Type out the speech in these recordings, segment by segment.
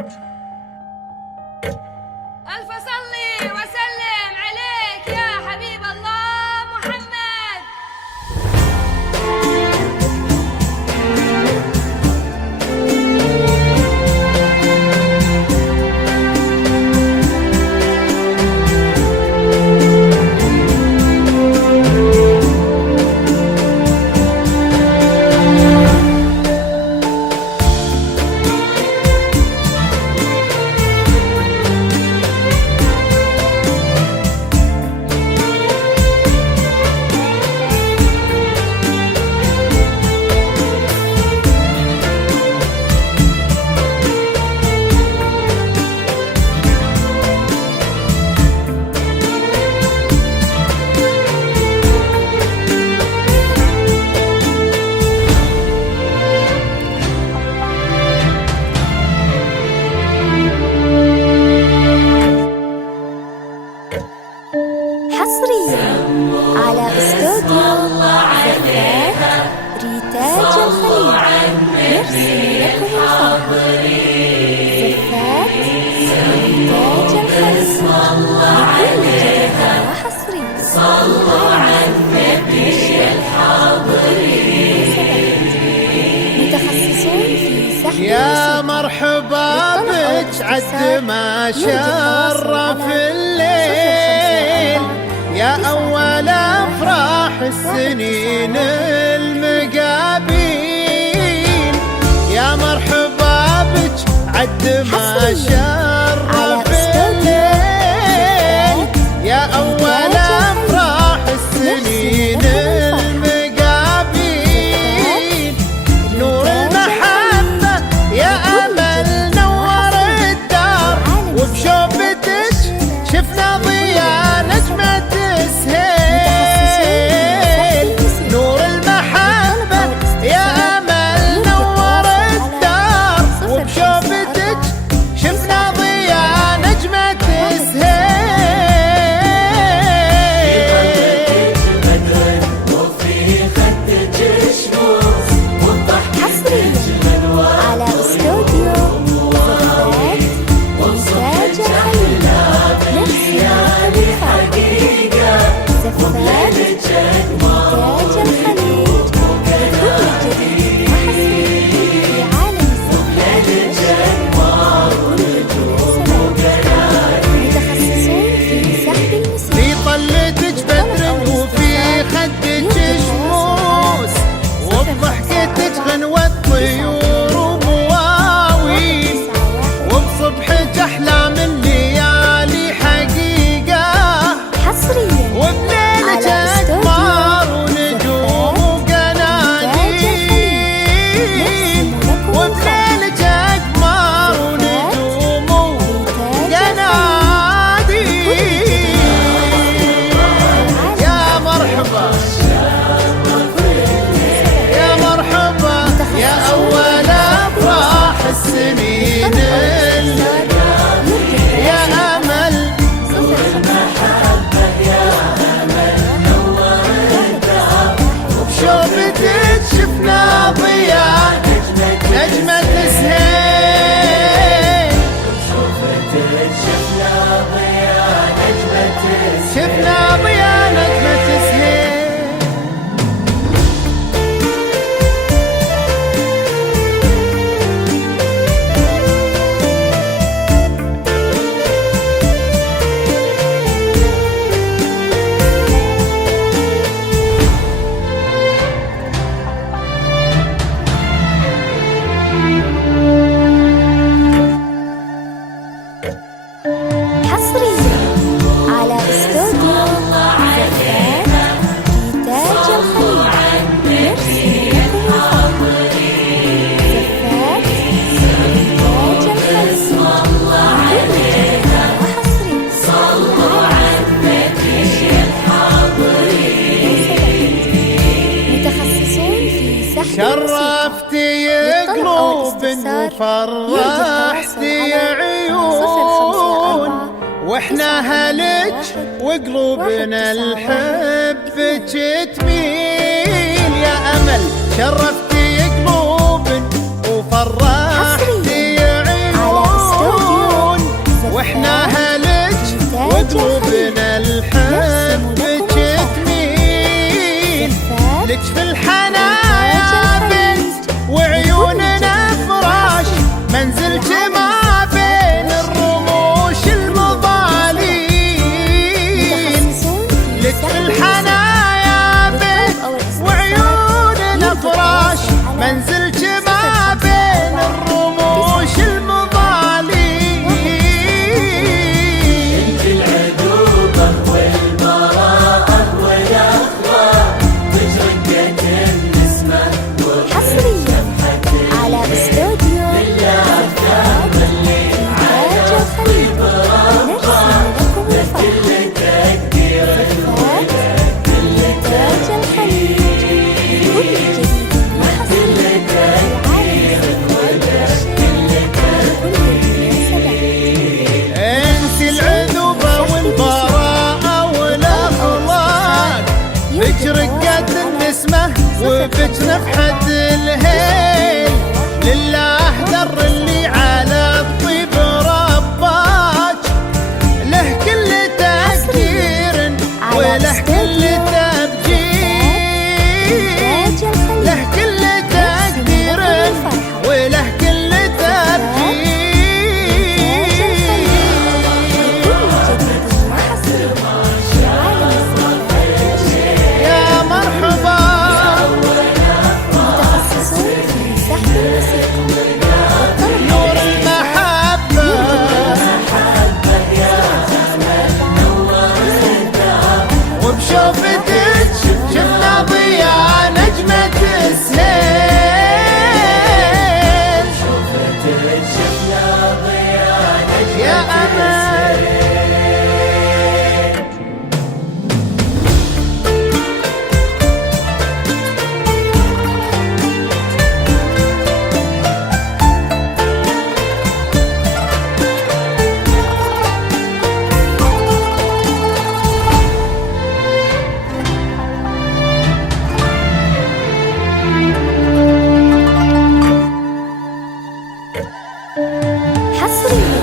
ألف صلي وسلم عليك يا حبيب الله محمد. حصريا على استوديو زفات ريتاج الخليل يرسل لكم الفرحة. زفات ريتاج الخليل لكل جديد وحصري على النبي متخصصون في سحب يا مرحبا بك عد ما شرف الليل، يا أول أفراح السنين المقابيل. يا مرحبا بك عد ما شرف الليل، يا أول أفراح السنين المقابيل. نور المحبة يا أمل نور الدار، وبشوفتك شفنا ضياء نجمة تسهيل. نور المحبة يا أمل نور الدار، وبشوفتك شفنا ضياء نجمة تسهيل. على استوديو زفات ريتاج الخليل نرسل لكم الفرحة. زفات ريتاج الخليل لكل جديد وحصري في عالم الزفات وكل المناسبات. متخصصون في سحب المسيح. في طلتك بدر وفي خدك شموس، وبضحكتك غنوة طيور ومواويل، وبصبحك أحلام الليالي حقيقة. حصريا وبليلك على أقمار استوديو ونجوم وقناديل، وبليلك أقمار ونجوم وقناديل. يا مرحبا يا مرحبا يا أول أفراح السنين، يا أمل وبشوفتك شفنا ضياء نجمة تسهيل. شفنا ضياء نجمة تسهيل. حصريا على استوديو زفات ريتاج الخليل نرسل لكم الفرحة. زفات ريتاج الخليل لكل جديد وحصري متخصصون في سحب شرفتي قلوب وفرحتي عيون، واحنا هلك وقلوبنا الحبك تميل. يا أمل شرفتي قلوب وفرحتي عيون، وقلوبنا الحبك تميل لك في الحنايا بنت وعيوننا فراش منزلك ما بين الرموش المضالين لك في الحنايا بنت وعيوننا فراش منزلك ما بين الرموش المضالين انت العذوبة والبراءة والاخلاق بجرقة النسمة حصريا على استوديو زفات إنتاج الخليج نرسم لكم الفرح. زفات إنتاج الخليج كل جديد وحصري في عالم الزفات والشعر لكل المناسبات. انت العذوبة والبراءة والاخلاق بك رقة النسمة وبك نفحة الهيل لله در اللي على الطيب رباك له كل تقدير وله كل تبجيل له كل تقدير وله كل تبجيل يا مرحبا متخصصون في سحب الموسيقى والطرب نور المحبة وبشوفتك شفنا ضياء نجمة السهيل يا أمل حصريا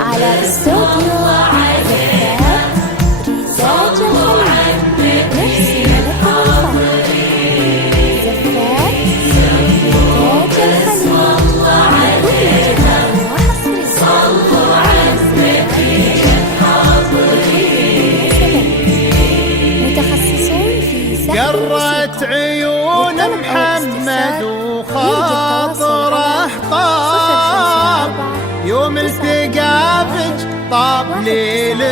على استوديو زفات ريتاج الخليج نرسم لكم الفرح. زفات ريتاج الخليج كل جديد وحصري على متخصصون في سحب قرت الموسيقى عيون محمد وخاطره طاب يوم التقى بك طاب ليل